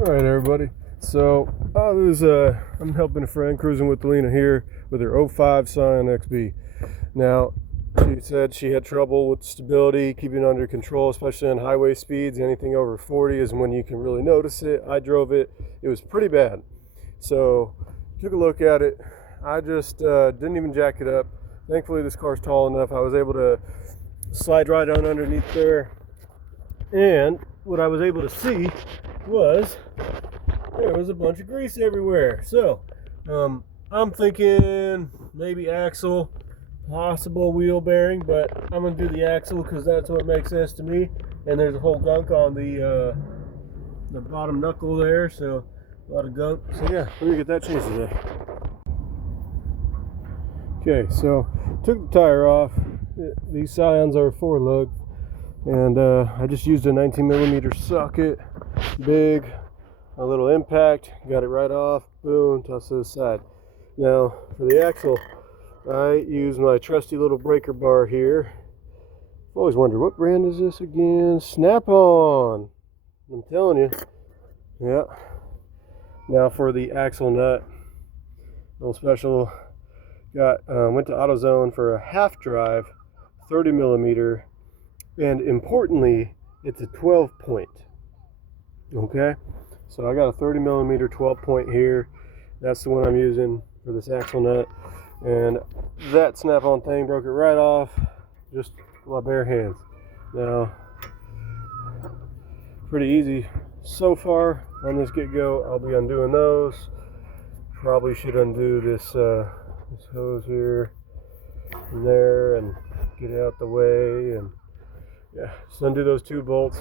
All right, everybody. So I'm helping a friend cruising with Lena here with her '05 Scion Xb. Now, she said she had trouble with stability, keeping it under control, especially on highway speeds. Anything over 40 is when you can really notice it. I drove it. It was pretty bad. So, took a look at it. I just didn't even jack it up. Thankfully, this car's tall enough. I was able to slide right on underneath there. And what I was able to see was there was a bunch of grease everywhere. So I'm thinking maybe axle, possible wheel bearing, but I'm gonna do the axle because that's what makes sense to me. And there's a whole gunk on the bottom knuckle there, so a lot of gunk. So yeah, we're gonna get that changed today. Okay, so took the tire off. These Scions are 4-lug. And I just used a 19mm socket, big, a little impact, got it right off, boom, toss to the side. Now, for the axle, I use my trusty little breaker bar here. I've always wondered, what brand is this again? Snap-on! I'm telling you. Yeah. Now for the axle nut, little special, went to AutoZone for a half drive, 30mm. And importantly, it's a 12 point. Okay, so I got a 30mm 12 point here. That's the one I'm using for this axle nut. And that snap-on thing broke it right off, just with my bare hands. Now, pretty easy so far on this get-go. I'll be undoing those. Probably should undo this hose here and there and get it out the way. And yeah, just undo those 2 bolts.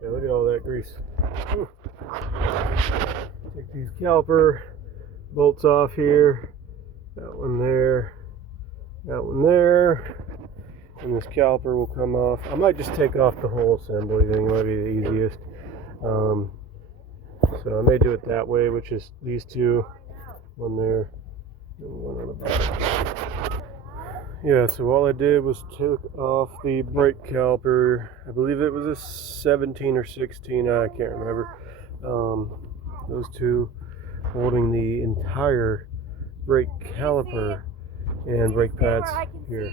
Yeah, look at all that grease. Whew. Take these caliper bolts off here. That one there. That one there. And this caliper will come off. I might just take off the whole assembly thing. It might be the easiest. So I may do it that way, which is these 2. One there and one on the bottom. Yeah, so all I did was took off the brake caliper. I believe it was a 17 or 16, I can't remember. Those 2 holding the entire brake caliper and brake pads here.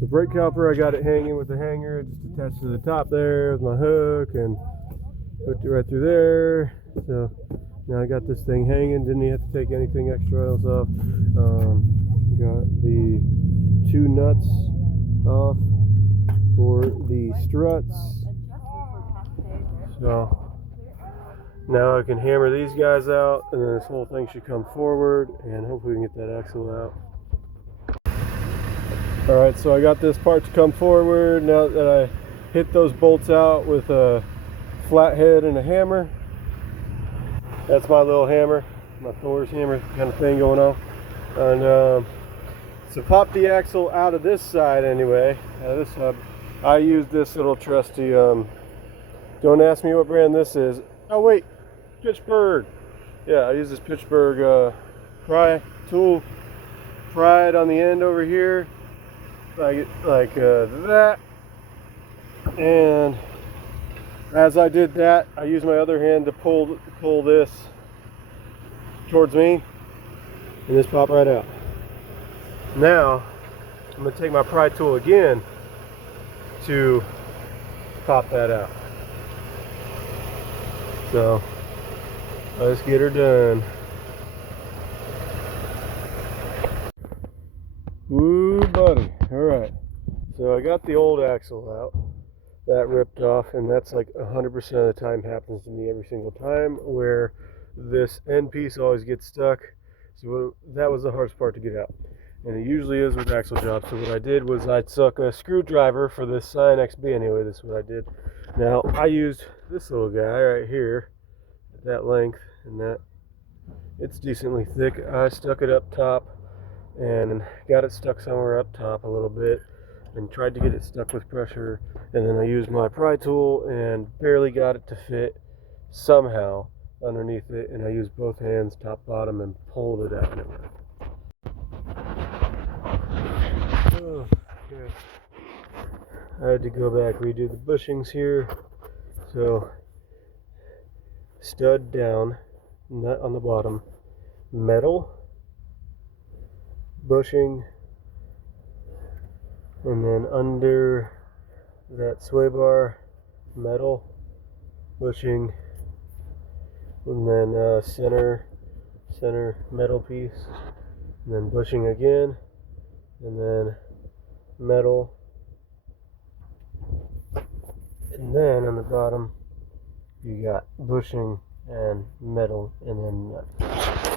So brake caliper, I got it hanging with the hanger, just attached to the top there with my hook and hooked it right through there. So now I got this thing hanging, didn't have to take anything extra else off. Got the 2 nuts off for the struts. So now I can hammer these guys out, and then this whole thing should come forward, and hopefully we can get that axle out. Alright, so I got this part to come forward. Now that I hit those bolts out with a flathead and a hammer. That's my little hammer, my Thor's hammer kind of thing going on. And so pop the axle out of this side anyway, out of this hub. I use this little trusty, don't ask me what brand this is. Oh wait, Pittsburgh. Yeah, I use this Pittsburgh pry tool. Pry it on the end over here, like that. And as I did that, I used my other hand to pull this towards me, and this popped right out. Now, I'm going to take my pry tool again to pop that out. So, let's get her done. Woo, buddy. Alright. So, I got the old axle out. That ripped off, and that's like 100% of the time happens to me every single time, where this end piece always gets stuck. So, that was the hardest part to get out. And it usually is with axle jobs. So what I did was I took a screwdriver for this Scion Xb anyway. This is what I did. Now I used this little guy right here, that length, and that it's decently thick. I stuck it up top and got it stuck somewhere up top a little bit and tried to get it stuck with pressure. And then I used my pry tool and barely got it to fit somehow underneath it. And I used both hands, top, bottom, and pulled it out. Okay. I had to go back, redo the bushings here. So stud down, nut on the bottom, metal, bushing, and then under that sway bar, metal, bushing, and then center metal piece, and then bushing again, and then metal, and then on the bottom you got bushing and metal, and then nut.